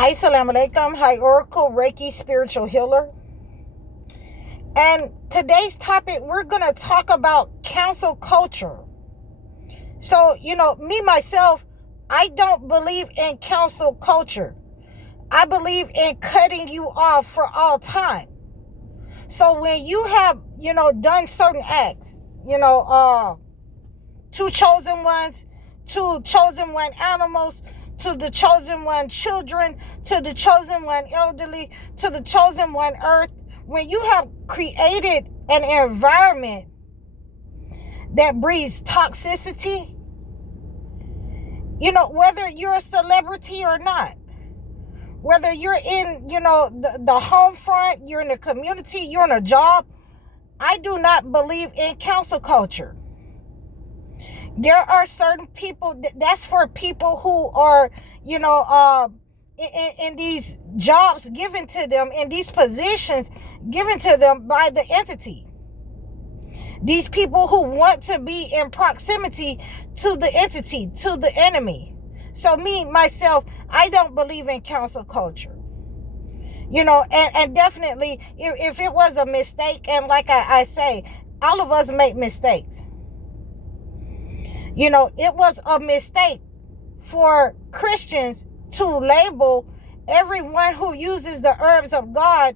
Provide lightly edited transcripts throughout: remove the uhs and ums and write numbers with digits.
Assalamu alaikum. Hi, Oracle Reiki Spiritual Healer. And today's topic, we're going to talk about cancel culture. So, me, myself, I don't believe in cancel culture. I believe in cutting you off for all time. So when you have, done certain acts, two chosen ones, two chosen one animals, to the chosen one children, to the chosen one elderly, to the chosen one earth. When you have created an environment that breeds toxicity, whether you're a celebrity or not, whether you're in, the home front, you're in the community, you're on a job, I do not believe in cancel culture. There are certain people, that's for people who are, in these jobs given to them, in these positions given to them by the entity. These people who want to be in proximity to the entity, to the enemy. So me, myself, I don't believe in cancel culture. And definitely, if it was a mistake, and like I say, all of us make mistakes. It was a mistake for Christians to label everyone who uses the herbs of God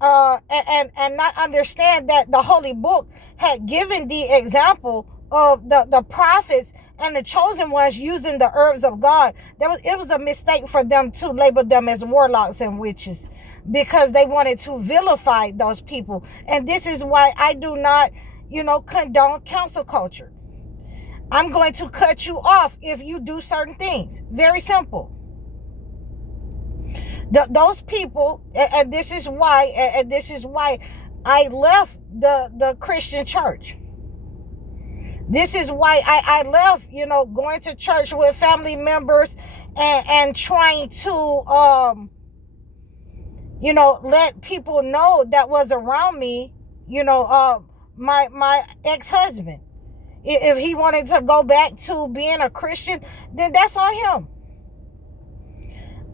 and not understand that the Holy Book had given the example of the prophets and the chosen ones using the herbs of God. It was a mistake for them to label them as warlocks and witches because they wanted to vilify those people. And this is why I do not, condone cancel culture. I'm going to cut you off if you do certain things. Very simple. Those people, and this is why I left the Christian church. This is why I left, going to church with family members and trying to, let people know that was around me, my ex-husband. If he wanted to go back to being a Christian, then that's on him.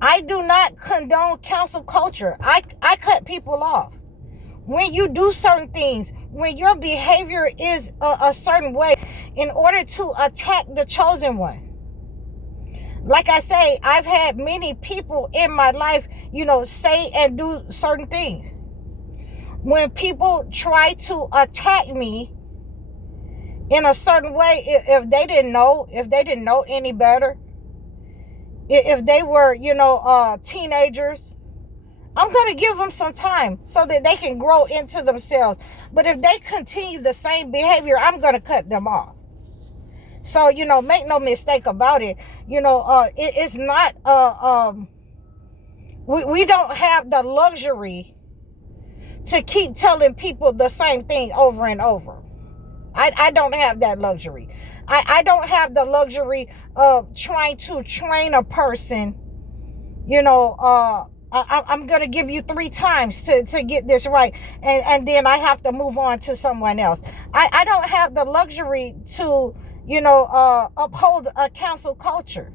I do not condone cancel culture. I cut people off. When you do certain things, when your behavior is a certain way in order to attack the chosen one. Like I say, I've had many people in my life, say and do certain things. When people try to attack me in a certain way, if they didn't know any better, if they were, teenagers, I'm going to give them some time so that they can grow into themselves. But if they continue the same behavior, I'm going to cut them off. So, make no mistake about it. It's not, we don't have the luxury to keep telling people the same thing over and over. I don't have that luxury. I don't have the luxury of trying to train a person. I'm going to give you 3 times to get this right. And then I have to move on to someone else. I don't have the luxury to, uphold a cancel culture.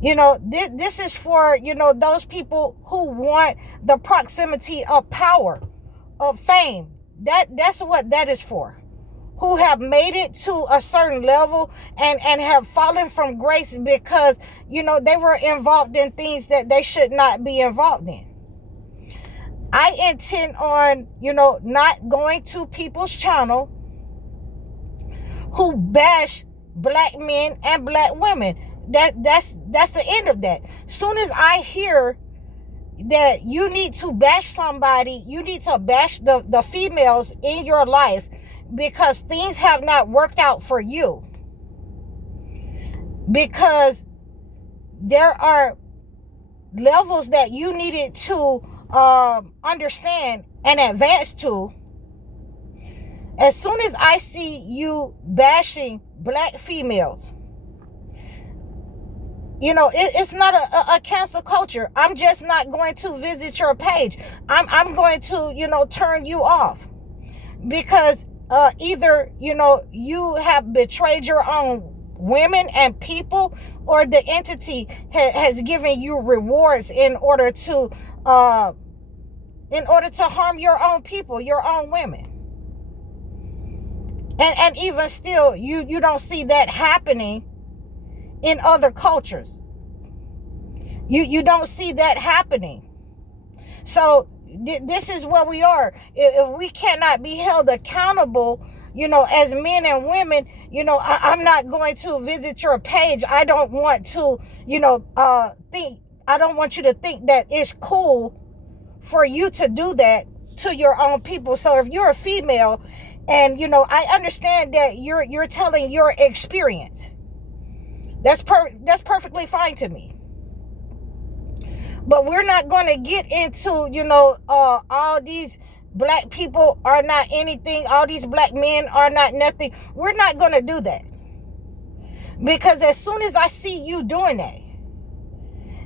This is for, those people who want the proximity of power, of fame. That's what that is for. Who have made it to a certain level and have fallen from grace because, they were involved in things that they should not be involved in. I intend on, not going to people's channel who bash black men and black women. That's the end of that. Soon as I hear that you need to bash somebody, you need to bash the females in your life because things have not worked out for you. Because there are levels that you needed to understand and advance to. As soon as I see you bashing black females, it's not a cancel culture. I'm just not going to visit your page. I'm going to, turn you off. Because either, you have betrayed your own women and people, or the entity has given you rewards in order to harm your own people, your own women. And even still, you don't see that happening in other cultures. You don't see that happening. So this is where we are. If we cannot be held accountable, as men and women, I'm not going to visit your page. I don't want to, I don't want you to think that it's cool for you to do that to your own people. So if you're a female, and I understand that you're telling your experience, that's perfectly fine to me. But we're not going to get into, all these black people are not anything, all these black men are not nothing. We're not going to do that. Because as soon as I see you doing that,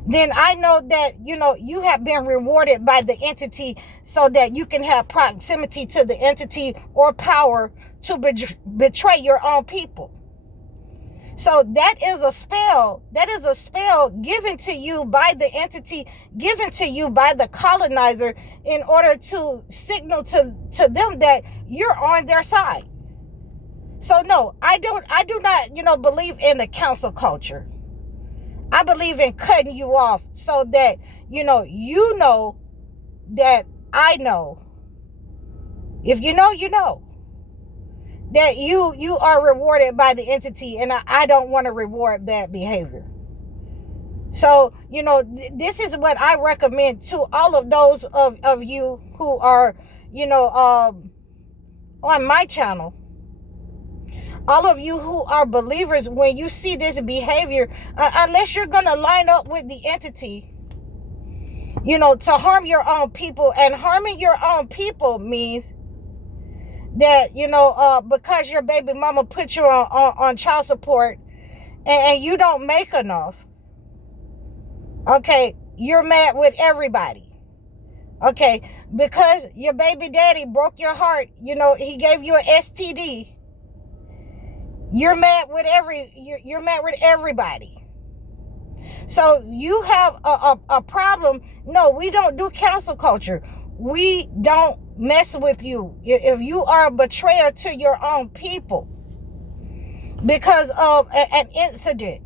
then I know that, you have been rewarded by the entity so that you can have proximity to the entity or power to betray your own people. So that is a spell. That is a spell given to you by the entity, given to you by the colonizer in order to signal to them that you're on their side. So no, I do not, believe in the council culture. I believe in cutting you off so that, you know that I know. If you know that you are rewarded by the entity, and I don't want to reward bad behavior. So, this is what I recommend to all of those of you who are, on my channel. All of you who are believers, when you see this behavior, unless you're going to line up with the entity, to harm your own people. And harming your own people means that, because your baby mama put you on child support and you don't make enough, okay, you're mad with everybody. Okay, because your baby daddy broke your heart, he gave you an STD. You're mad with everybody. So you have a problem. No, we don't do cancel culture. We don't mess with you if you are a betrayer to your own people because of an incident.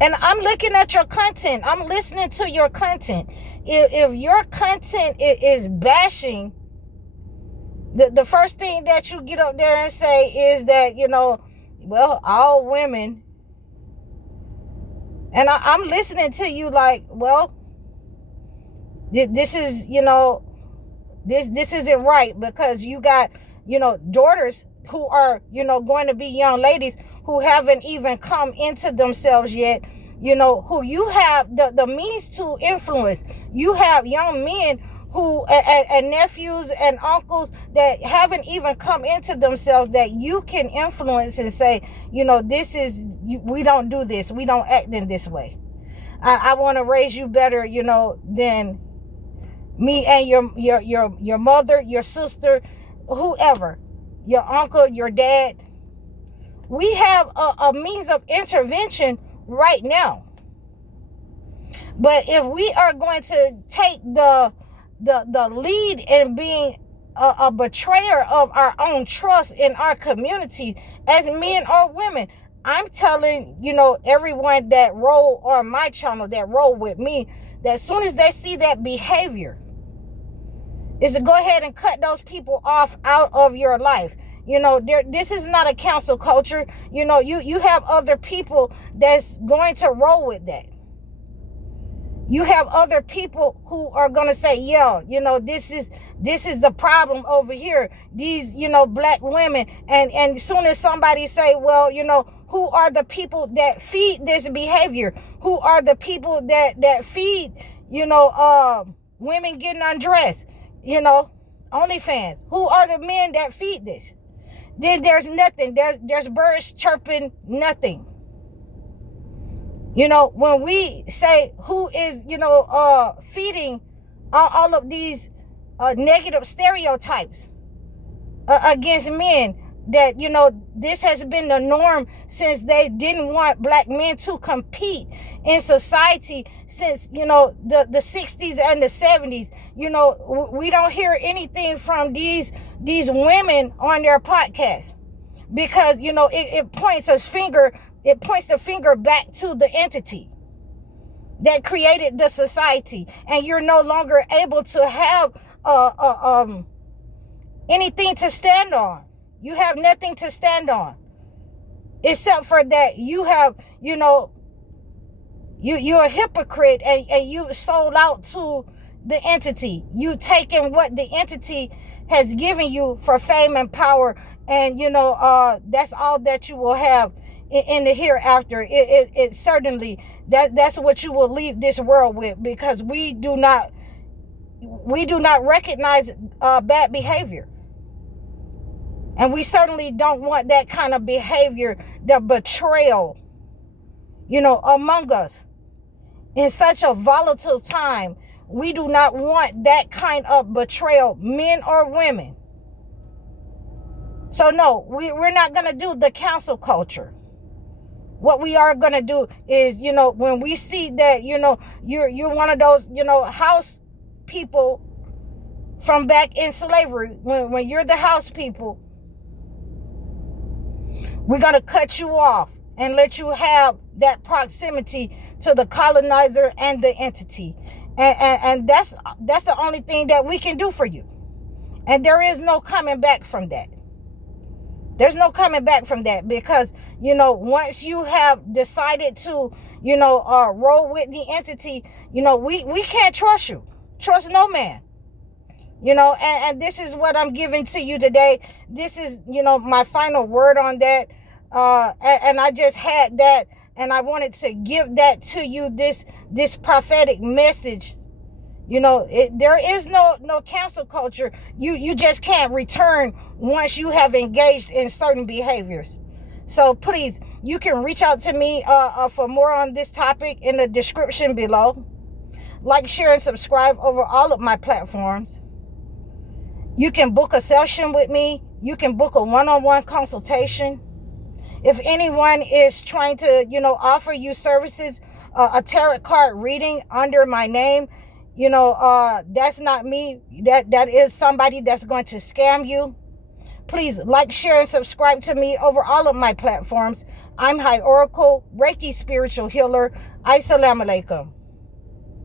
And I'm looking at your content. I'm listening to your content. If your content is bashing, the first thing that you get up there and say is that, well, all women. And I'm listening to you like, well, this is, this isn't right, because you got, daughters who are, going to be young ladies who haven't even come into themselves yet, who you have the means to influence. You have young men who, and nephews and uncles that haven't even come into themselves that you can influence and say, this is, we don't do this. We don't act in this way. I want to raise you better, than me and your mother, your sister, whoever, your uncle, your dad. We have a means of intervention right now. But if we are going to take the lead in being a betrayer of our own trust in our community as men or women, I'm telling, everyone that roll on my channel, that roll with me, that as soon as they see that behavior, is to go ahead and cut those people off out of your life. This is not a council culture. You have other people that's going to roll with that. You have other people who are going to say, yeah, this is the problem over here. These, black women. And as soon as somebody say, well, who are the people that feed this behavior? Who are the people that feed, women getting undressed? OnlyFans. Who are the men that feed this? Then there's nothing. There's birds chirping, nothing. When we say who is, feeding all of these negative stereotypes against men, that, you know, this has been the norm since they didn't want black men to compete in society since, you know, the 60s and the 70s. You know, we don't hear anything from these women on their podcast because, you know, it points the finger back to the entity that created the society, and you're no longer able to have anything to stand on. You have nothing to stand on except for that you have, you know, you're a hypocrite, and you sold out to the entity. You taking what the entity has given you for fame and power, and, you know, that's all that you will have in the hereafter. It certainly, that's what you will leave this world with, because we do not recognize bad behavior. And we certainly don't want that kind of behavior, the betrayal, you know, among us in such a volatile time. We do not want that kind of betrayal, men or women. So no, we're not going to do the cancel culture. What we are going to do is, you know, when we see that, you know, you're one of those, you know, house people from back in slavery, when you're the house people, we're going to cut you off and let you have that proximity to the colonizer and the entity. And that's the only thing that we can do for you. And there is no coming back from that. There's no coming back from that, because, you know, once you have decided to, you know, roll with the entity, you know, we can't trust you. Trust no man. You know, and this is what I'm giving to you today. This is, you know, my final word on that. And I just had that, and I wanted to give that to you, this prophetic message. You know, there is no cancel culture. You just can't return once you have engaged in certain behaviors. So please, you can reach out to me for more on this topic in the description below. Like, share, and subscribe over all of my platforms. You can book a session with me. You can book a one-on-one consultation. If anyone is trying to, you know, offer you services, a tarot card reading under my name, you know, that's not me. That is somebody that's going to scam you. Please like, share, and subscribe to me over all of my platforms. I'm High Oracle, Reiki spiritual healer. Assalamu alaikum.